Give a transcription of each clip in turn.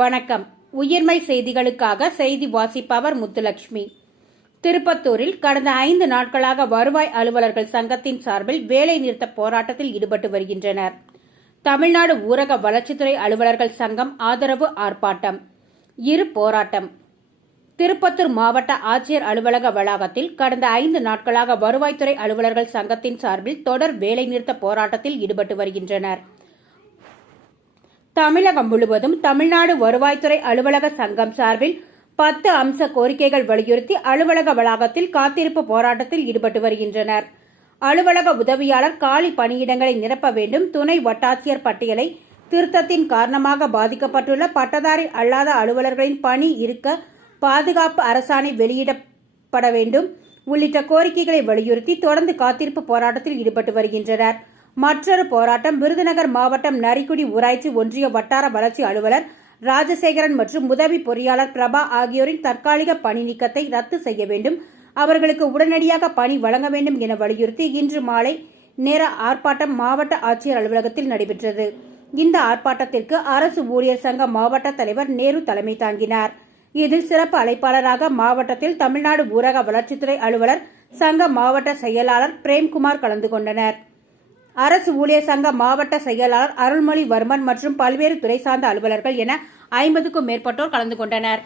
வணக்கம். உயிர்மை செய்திகளுக்காக செய்தி வாசிப்பவர் முத்துலட்சுமி. திருப்பத்தூரில் கடந்த ஐந்து நாட்களாக வருவாய் அலுவலர்கள் சங்கத்தின் சார்பில் வேலை நிறுத்த போராட்டத்தில் ஈடுபட்டு வருகின்றனர். தமிழ்நாடு ஊரக வளர்ச்சித்துறை அலுவலர்கள் சங்கம் ஆதரவு ஆர்ப்பாட்டம். இரு போராட்டம். திருப்பத்தூர் மாவட்ட ஆட்சியர் அலுவலக வளாகத்தில் கடந்த ஐந்து நாட்களாக வருவாய்த்துறை அலுவலர்கள் சங்கத்தின் சார்பில் தொடர் வேலைநிறுத்த போராட்டத்தில் ஈடுபட்டு வருகின்றனர். தமிழகம் முழுவதும் தமிழ்நாடு வருவாய்த்துறை அலுவலக சங்கம் சார்பில் பத்து அம்ச கோரிக்கைகள் வலியுறுத்தி அலுவலக வளாகத்தில் காத்திருப்பு போராட்டத்தில் ஈடுபட்டு வருகின்றனர். அலுவலக உதவியாளர் காலி பணியிடங்களை நிரப்ப வேண்டும். துணை வட்டாட்சியர் பட்டியலை திருத்தத்தின் காரணமாக பாதிக்கப்பட்டுள்ள பட்டதாரி அல்லாத அலுவலர்களின் பணி இருக்க பாதுகாப்பு அரசாணை வெளியிடப்பட வேண்டும். உள்ளிட்ட கோரிக்கைகளை வலியுறுத்தி தொடர்ந்து காத்திருப்பு போராட்டத்தில் ஈடுபட்டு வருகின்றனர். மற்றொரு போராட்டம் விருதுநகர் மாவட்டம் நரிக்குடி ஊராட்சி ஒன்றிய வட்டார வளர்ச்சி அலுவலர் ராஜசேகரன் மற்றும் உதவி பொறியாளர் பிரபா ஆகியோரின் தற்காலிக பணி நீக்கத்தை ரத்து செய்ய வேண்டும். அவர்களுக்கு உடனடியாக பணி வழங்க வேண்டும் என வலியுறுத்தி இன்று மாலை நேர ஆர்ப்பாட்டம் மாவட்ட ஆட்சியர் அலுவலகத்தில் நடைபெற்றது. இந்த ஆர்ப்பாட்டத்திற்கு அரசு ஊழியர் சங்க மாவட்ட தலைவர் நேரு தலைமை தாங்கினார். இதில் சிறப்பு அழைப்பாளராக மாவட்டத்தில் தமிழ்நாடு ஊரக வளர்ச்சித்துறை அலுவலர் சங்க மாவட்ட செயலாளர் பிரேம்குமார் கலந்து கொண்டனர். அரசு ஊழியர் சங்க மாவட்ட செயலாளர் அருள்மொழி வர்மன் மற்றும் பல்வேறு துறை சார்ந்த அலுவலர்கள் என ஐம்பதுக்கும் மேற்பட்டோர் கலந்து கொண்டனர்.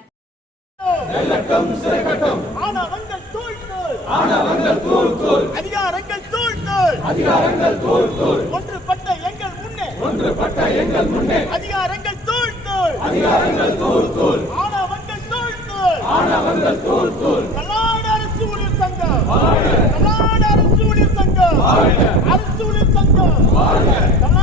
அதிகாரங்கள் தூள் தூள் அதிகாரங்கள் தூள் தூள் ஒன்றுபட்ட எங்கள் முன்னே. ஒன்றுபட்ட எங்கள் முன்னே. அதிகாரங்கள் தூள் தூள் அதிகாரங்கள் தூள் தூள் ஆணவங்கள் தூள் தூள் ஆணவங்கள் தூள் தூள் கர்நாடக அரசு ஊழியர் சங்கம். கர்நாடக அரசு ஊழியர் சங்கம். அரசு ஊழியர்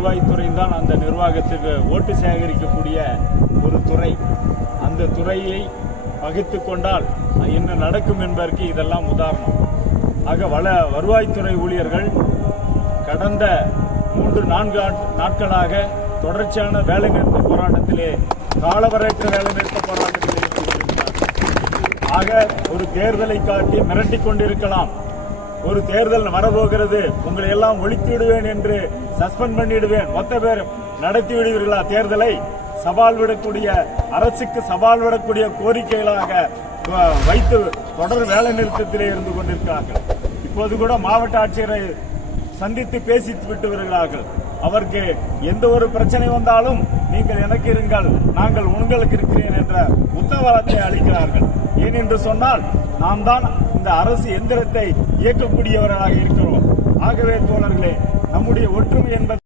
வருவாய்த்துறை தான் அந்த நிர்வாகத்துக்கு ஓட்டு சேகரிக்கக்கூடிய ஒரு துறை. அந்த துறையை வகித்து கொண்டால் என்ன நடக்கும் என்பதற்கு இதெல்லாம் உதாரணம். ஆக வள வருவாய்த்துறை ஊழியர்கள் கடந்த மூன்று நான்கு நாட்களாக தொடர்ச்சியான வேலைநிறுத்த போராட்டத்திலே காலவரையற்ற வேலைநிறுத்த போராட்டத்திலே ஆக ஒரு தேர்தலை காட்டி மிரட்டிக் கொண்டிருக்கலாம். ஒரு தேர்தல் வரப்போகிறது. உங்களை எல்லாம் ஒழித்து விடுவேன் என்று சஸ்பெண்ட் பண்ணிடுவேன். மொத்த பேர் நடத்தி விடுவீர்களா தேர்தலை? சவால் விடக்கூடிய அரசுக்கு சவால் விடக்கூடிய கோரிக்கைகளாக வைத்து தொடர் வேலை நிறுத்தத்திலே இருந்து கொண்டிருக்கிறார்கள். இப்போது கூட மாவட்ட ஆட்சியரை சந்தித்து பேசி விட்டு வருகிறார்கள் அவருக்கு எந்த ஒரு பிரச்சனை வந்தாலும் நீங்கள் எனக்கு இருங்கள் நாங்கள் உங்களுக்கு இருக்கிறேன் என்ற உத்தரவாதத்தை அளிக்கிறார்கள். ஏனென்று சொன்னால் நாம் தான் இந்த அரசு எந்திரத்தை இயக்கக்கூடியவர்களாக இருக்கிறோம். ஆகவே தோழர்களே நம்முடைய ஒற்றுமை என்பது